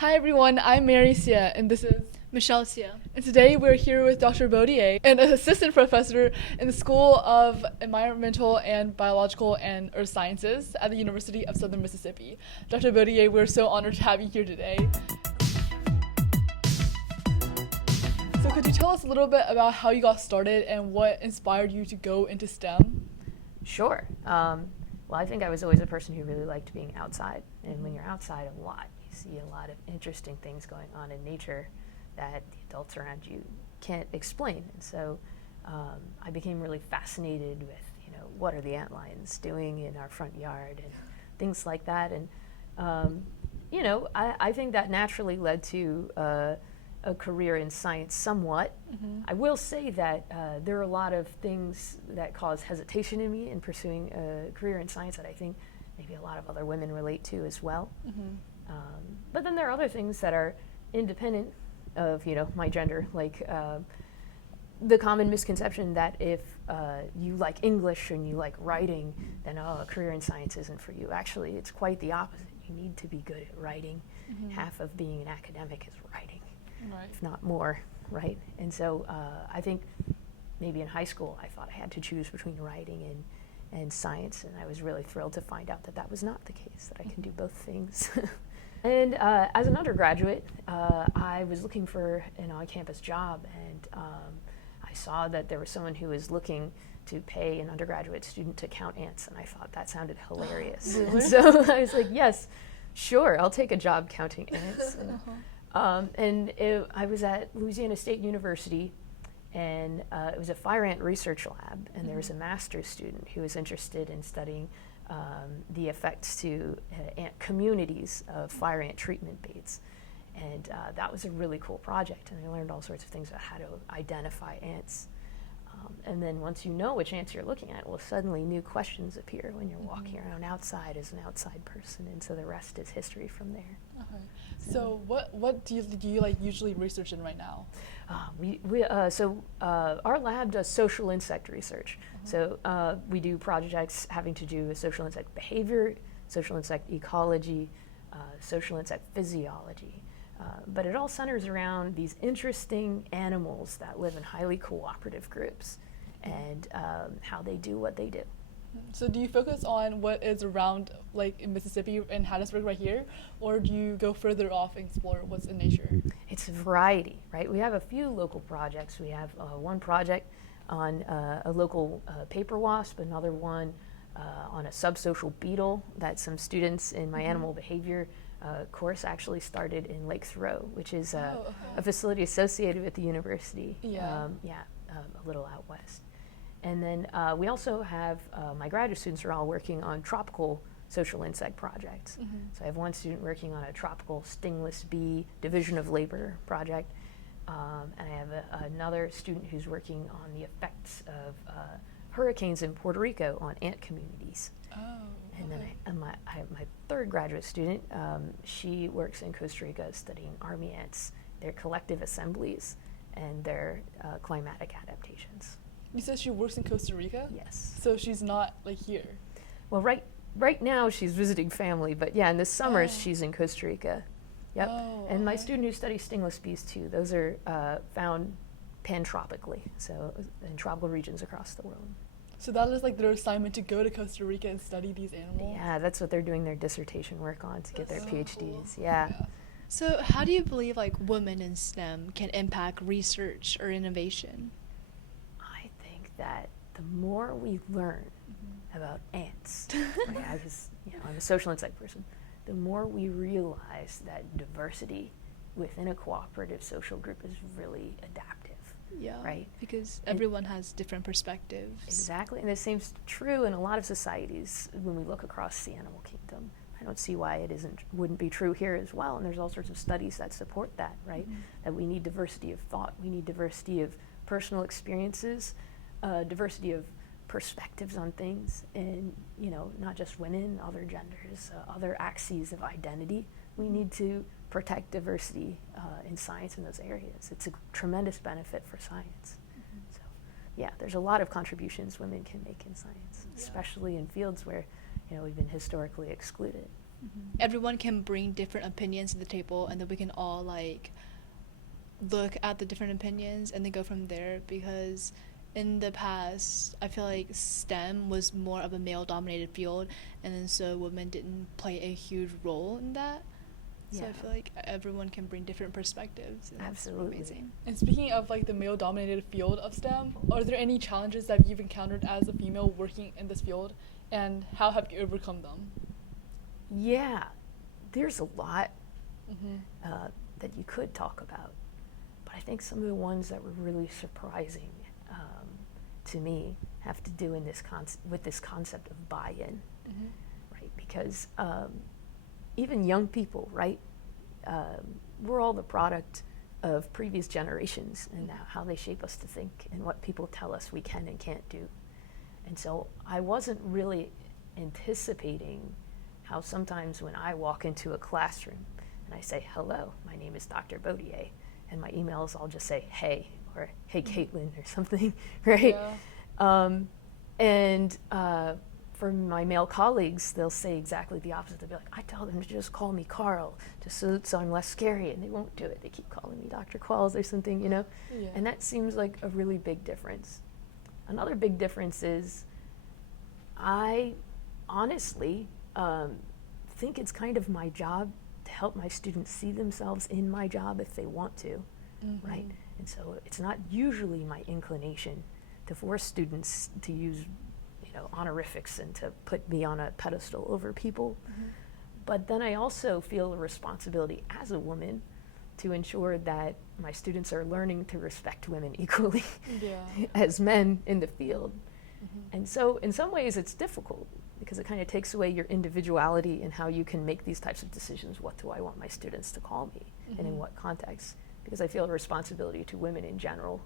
Hi everyone, I'm Mary Sia, and this is Michelle Sia. and today we're here with Dr. Baudier, an assistant professor in the School of Environmental and Biological and Earth Sciences at the University of Southern Mississippi. Dr. Baudier, we're so honored to have you here today. So could you tell us a little bit about how you got started and what inspired you to go into STEM? Sure. Well, I think I was always a person who really liked being outside. And when you're outside a lot, you see a lot of interesting things going on in nature that the adults around you can't explain. And so I became really fascinated with, what are the antlions doing in our front yard and things like that. And, I think that naturally led to a career in science somewhat. Mm-hmm. I will say that there are a lot of things that cause hesitation in me in pursuing a career in science that I think maybe a lot of other women relate to as well. Mm-hmm. But then there are other things that are independent of my gender, like the common misconception that if you like English and you like writing, then a career in science isn't for you. Actually, it's quite the opposite. You need to be good at writing. Mm-hmm. Half of being an academic is writing. Right. If not more, right? And so I think maybe in high school I thought I had to choose between writing and science, and I was really thrilled to find out that that was not the case, that I can do both things. And as an undergraduate, I was looking for an on-campus job, and I saw that there was someone who was looking to pay an undergraduate student to count ants, and I thought that sounded hilarious. Really? And so I was like, yes, sure, I'll take a job counting ants. And I was at Louisiana State University, and it was a fire ant research lab, and there was a master's student who was interested in studying the effects to ant communities of fire ant treatment baits. And that was a really cool project, and I learned all sorts of things about how to identify ants. And then once you know which ants you're looking at, well, suddenly new questions appear when you're walking around outside as an outside person, and so the rest is history from there. Okay. So what do you like usually research in right now? Our lab does social insect research. So we do projects having to do with social insect behavior, social insect ecology, social insect physiology. But it all centers around these interesting animals that live in highly cooperative groups and how they do what they do. So do you focus on what is around, like in Mississippi and Hattiesburg right here, or do you go further off and explore what's in nature? It's a variety, right? We have a few local projects. We have one project on a local paper wasp, another one on a subsocial beetle that some students in my animal behavior course actually started in Lake Thoreau, which is a facility associated with the university. Yeah. A little out west. And then we also have, my graduate students are all working on tropical social insect projects. Mm-hmm. So I have one student working on a tropical stingless bee division of labor project, and I have another student who's working on the effects of hurricanes in Puerto Rico on ant communities. Oh. And then I have my third graduate student. She works in Costa Rica studying army ants, their collective assemblies, and their climatic adaptations. You said she works in Costa Rica? Yes. So she's not like here. Well, right now she's visiting family, but yeah, in the summers she's in Costa Rica. Yep. Oh, And my okay. student who studies stingless bees too, those are found pantropically, so in tropical regions across the world. So that is like their assignment to go to Costa Rica and study these animals? Yeah, that's what they're doing their dissertation work on to get their So PhDs. cool. Yeah. So, how do you believe women in STEM can impact research or innovation? I think that the more we learn about ants, right, I'm a social insect person, the more we realize that diversity within a cooperative social group is really adaptive. Yeah. Right. Because everyone has different perspectives. Exactly, and the same's true in a lot of societies when we look across the animal kingdom. I don't see why it wouldn't be true here as well, and there's all sorts of studies that support that, right? That we need diversity of thought, we need diversity of personal experiences, diversity of perspectives on things, and not just women, other genders, other axes of identity. We need to protect diversity in science in those areas. It's a tremendous benefit for science. So, yeah, there's a lot of contributions women can make in science, especially in fields where we've been historically excluded. everyone can bring different opinions to the table, and then we can all like look at the different opinions and then go from there. Because in the past, I feel like STEM was more of a male-dominated field, and then so women didn't play a huge role in that. So I feel like everyone can bring different perspectives, and Absolutely. that's amazing. And speaking of like the male-dominated field of STEM, are there any challenges that you've encountered as a female working in this field, and how have you overcome them? Yeah, there's a lot Mm-hmm. that you could talk about, but I think some of the ones that were really surprising to me have to do with this concept of buy-in, Mm-hmm. right? Because even young people, right? We're all the product of previous generations and how they shape us to think and what people tell us we can and can't do. And so I wasn't really anticipating how sometimes when I walk into a classroom and I say, hello, my name is Dr. Baudier, and my emails, I'll just say, hey, or hey, Kaitlin, or something, right? Yeah. And for my male colleagues, they'll say exactly the opposite. They'll be like, I tell them to just call me Carl, just so I'm less scary, and they won't do it. They keep calling me Dr. Qualls or something, you know? Yeah. And that seems like a really big difference. Another big difference is I honestly think it's kind of my job to help my students see themselves in my job if they want to, Mm-hmm. right? And so it's not usually my inclination to force students to use, honorifics and to put me on a pedestal over people. Mm-hmm. But then I also feel a responsibility as a woman to ensure that my students are learning to respect women equally Yeah. as men in the field. Mm-hmm. And so in some ways it's difficult because it kind of takes away your individuality and how you can make these types of decisions. What do I want my students to call me and in Mhm. what context? Because I feel a responsibility to women in general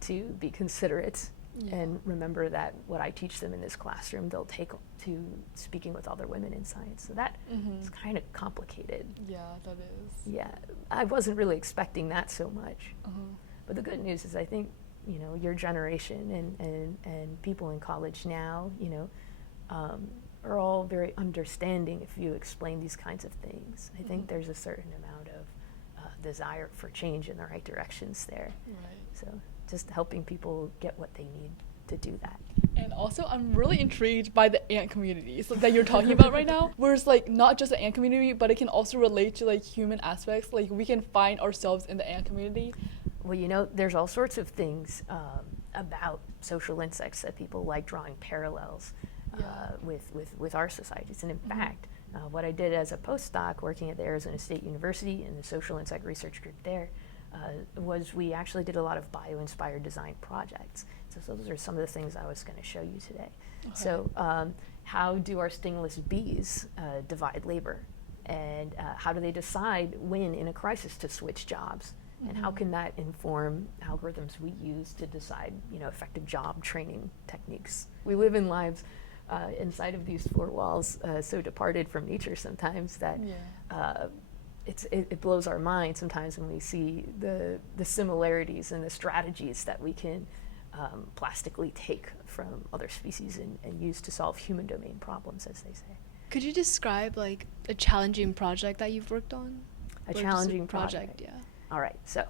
to be considerate Yeah. and remember that what I teach them in this classroom, they'll take to speaking with other women in science. So that Mhm. is kind of complicated. Yeah, that is. Yeah, I wasn't really expecting that so much. Uh-huh. But the good news is I think, your generation and people in college now, are all very understanding if you explain these kinds of things. I think Mhm. there's a certain amount of desire for change in the right directions there. Right. So just helping people get what they need to do that. And also, I'm really intrigued by the ant communities that you're talking about right now. Where it's like not just the ant community, but it can also relate to like human aspects. Like we can find ourselves in the ant community. Well, there's all sorts of things about social insects that people like drawing parallels Yeah. with our societies. And in Mhm. fact, what I did as a postdoc working at the Arizona State University in the social insect research group there was we actually did a lot of bio-inspired design projects. So those are some of the things I was going to show you today. Okay. So how do our stingless bees divide labor? And how do they decide when in a crisis to switch jobs? And how Mhm. can that inform algorithms we use to decide, effective job training techniques? We live in lives inside of these four walls, so departed from nature sometimes that Yeah. it blows our mind sometimes when we see the similarities and the strategies that we can plastically take from other species and use to solve human domain problems, as they say. Could you describe like a challenging project that you've worked on? A Or just challenging project. yeah. All right, so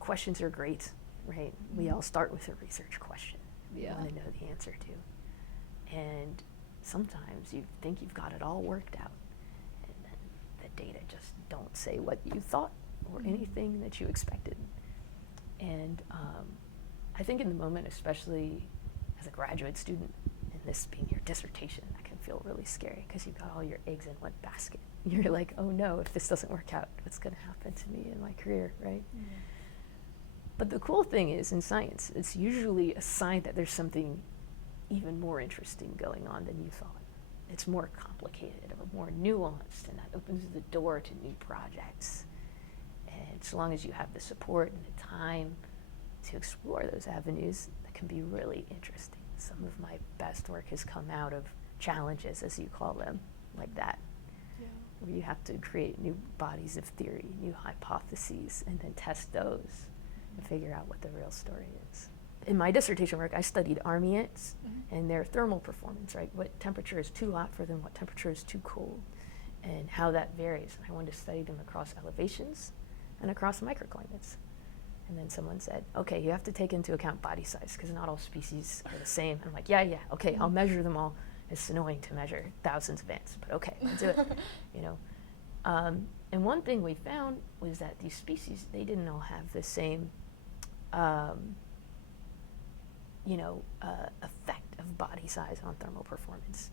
questions are great, right? We all start with a research question we Yeah. want to know the answer to. And sometimes you think you've got it all worked out, and then the data just don't say what you thought or Mhm. anything that you expected. And I think in the moment, especially as a graduate student, and this being your dissertation, that can feel really scary because you've got all your eggs in one basket. You're like, oh no, if this doesn't work out, what's going to happen to me in my career, right? Yeah. But the cool thing is, in science, it's usually a sign that there's something even more interesting going on than you thought. It's more complicated or more nuanced, and that opens the door to new projects. And so long as you have the support and the time to explore those avenues, that can be really interesting. Some of my best work has come out of challenges, as you call them, like that, Yeah. where you have to create new bodies of theory, new hypotheses, and then test those and figure out what the real story is. In my dissertation work, I studied army ants Mhm. and their thermal performance, right? What temperature is too hot for them, what temperature is too cold. and how that varies. I wanted to study them across elevations and across microclimates. And then someone said, okay, you have to take into account body size because not all species are the same. I'm like, yeah, okay, I'll measure them all. It's annoying to measure thousands of ants, but okay, I'll do it, you know. And one thing we found was that these species, they didn't all have the same, effect of body size on thermal performance.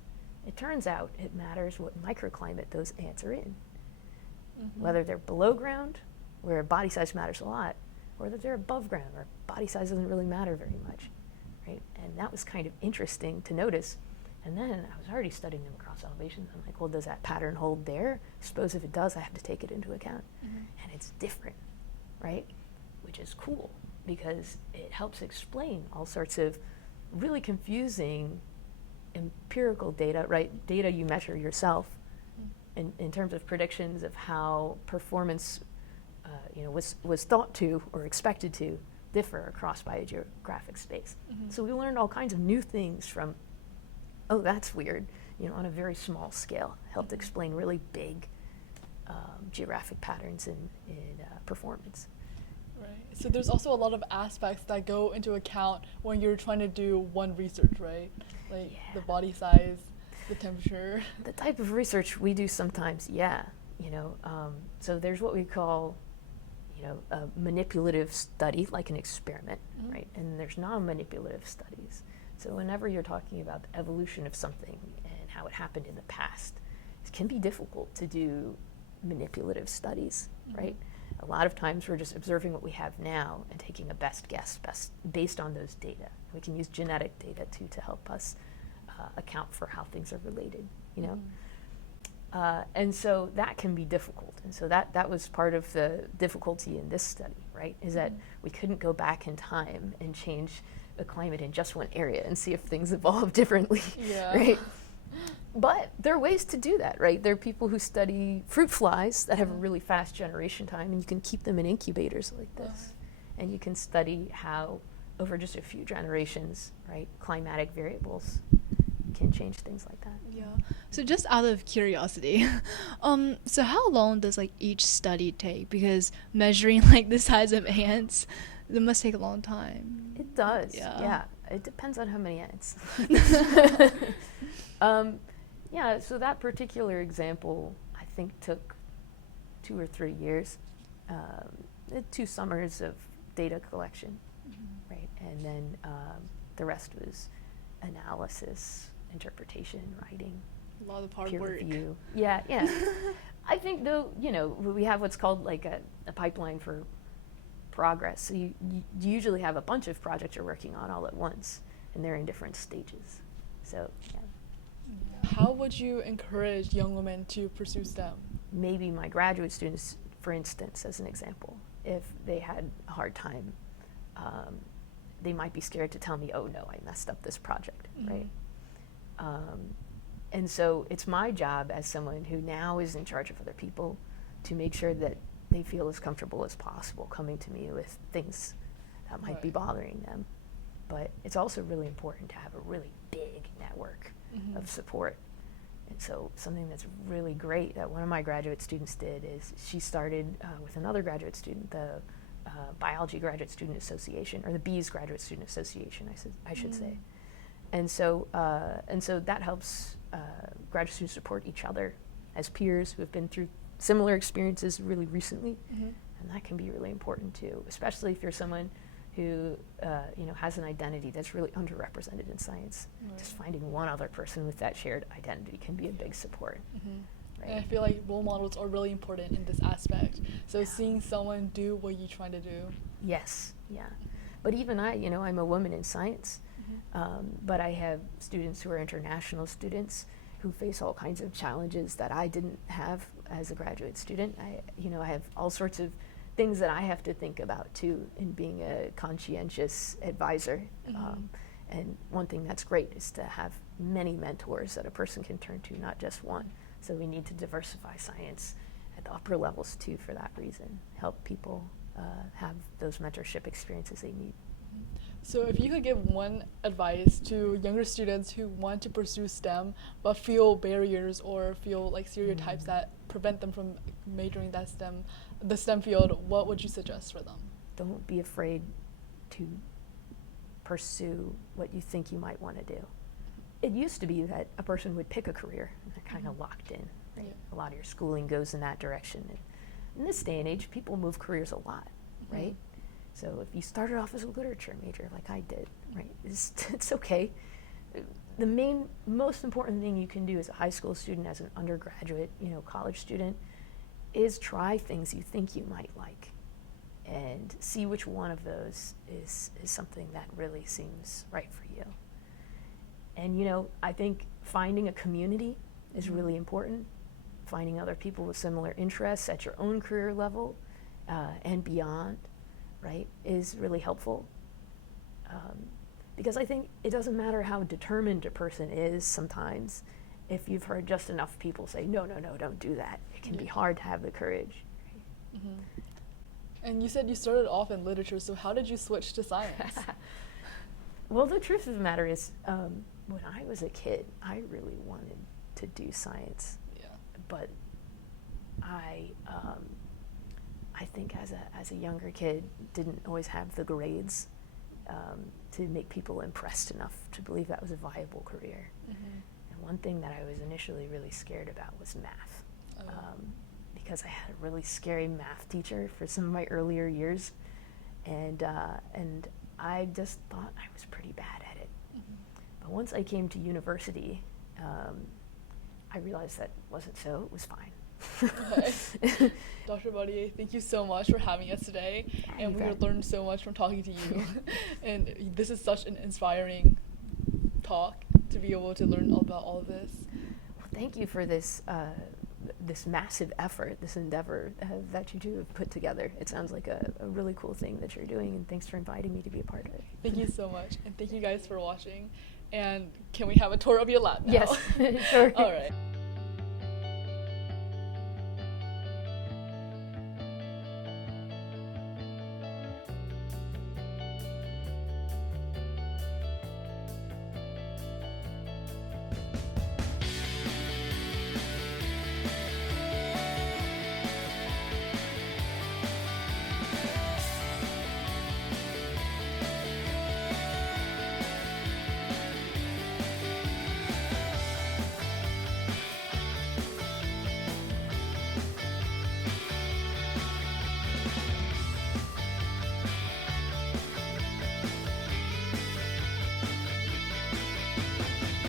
It turns out it matters what microclimate those ants are in. Whether they're below ground, where body size matters a lot, or that they're above ground, where body size doesn't really matter very much, right? And that was kind of interesting to notice. And then I was already studying them across elevations. I'm like, well, does that pattern hold there? Suppose if it does, I have to take it into account. And it's different, right? Which is cool because it helps explain all sorts of really confusing empirical data, right? Data you measure yourself in terms of predictions of how performance was thought to or expected to differ across biogeographic space. So we learned all kinds of new things from, oh, that's weird, on a very small scale. Helped explain really big geographic patterns in performance. Right. So there's also a lot of aspects that go into account when you're trying to do one research, right? Like the body size, the temperature. The type of research we do sometimes, so there's what we call a manipulative study, like an experiment, right? And there's non-manipulative studies. So whenever you're talking about the evolution of something and how it happened in the past, it can be difficult to do manipulative studies, right? A lot of times we're just observing what we have now and taking a best guess based on those data. We can use genetic data too to help us account for how things are related, and so that can be difficult. And so that was part of the difficulty in this study, right? Is that we couldn't go back in time and change the climate in just one area and see if things evolve differently, right? But there are ways to do that, right? There are people who study fruit flies that have a really fast generation time, and you can keep them in incubators like this. And you can study how, over just a few generations, right, climatic variables can change things like that. Yeah. So just out of curiosity, so how long does each study take? Because measuring the size of ants, it must take a long time. It does. Yeah. It depends on how many ants. So that particular example, I think, took 2 or 3 years, 2 summers of data collection, right? And then the rest was analysis, interpretation, writing, A lot of hard peer work. review. Yeah. I think, though, we have what's called a pipeline for progress. So you usually have a bunch of projects you're working on all at once, and they're in different stages. So, yeah. How would you encourage young women to pursue STEM? Maybe my graduate students, for instance, as an example, if they had a hard time, they might be scared to tell me, oh no, I messed up this project, right? And so it's my job as someone who now is in charge of other people to make sure that they feel as comfortable as possible coming to me with things that might be bothering them. But it's also really important to have a really big network of support. And so something that's really great that one of my graduate students did is she started with another graduate student, the Biology Graduate Student Association, or the Bees Graduate Student Association, I should say. And so that helps graduate students support each other as peers who have been through similar experiences really recently. And that can be really important too, especially if you're someone who has an identity that's really underrepresented in science. Just finding one other person with that shared identity can be a big support. Right? And I feel like role models are really important in this aspect. So seeing someone do what you're trying to do. Yes, yeah. But even I'm a woman in science, but I have students who are international students who face all kinds of challenges that I didn't have as a graduate student. I have all sorts of things that I have to think about too in being a conscientious advisor. And one thing that's great is to have many mentors that a person can turn to, not just one. So we need to diversify science at the upper levels too for that reason. Help people have those mentorship experiences they need. So if you could give one advice to younger students who want to pursue STEM but feel barriers or feel like stereotypes that prevent them from majoring the STEM field, what would you suggest for them? Don't be afraid to pursue what you think you might want to do. It used to be that a person would pick a career and they're kind of locked in. Right? Yeah. A lot of your schooling goes in that direction. And in this day and age, people move careers a lot, right? So if you started off as a literature major like I did, right, it's okay. The most important thing you can do as a high school student, as an undergraduate, college student, is try things you think you might like and see which one of those is something that really seems right for you. And I think finding a community is really important. Finding other people with similar interests at your own career level and beyond, right, is really helpful. Because I think it doesn't matter how determined a person is sometimes. If you've heard just enough people say, no, don't do that, it can be hard to have the courage. Right? And you said you started off in literature, so how did you switch to science? Well, the truth of the matter is, when I was a kid, I really wanted to do science. Yeah. But I think as a younger kid, didn't always have the grades to make people impressed enough to believe that was a viable career. And one thing that I was initially really scared about was math. Because I had a really scary math teacher for some of my earlier years, and I just thought I was pretty bad at it. But once I came to university, I realized that wasn't so. It was fine. Okay. Dr. Baudier, thank you so much for having us today, and we learned so much from talking to you. And this is such an inspiring talk to be able to learn all about all of this. Well, thank you for this this massive effort, this endeavor that you two have put together. It sounds like a really cool thing that you're doing, and thanks for inviting me to be a part of it. Thank you so much, and thank you guys for watching. And can we have a tour of your lab now? Yes, sure. All right.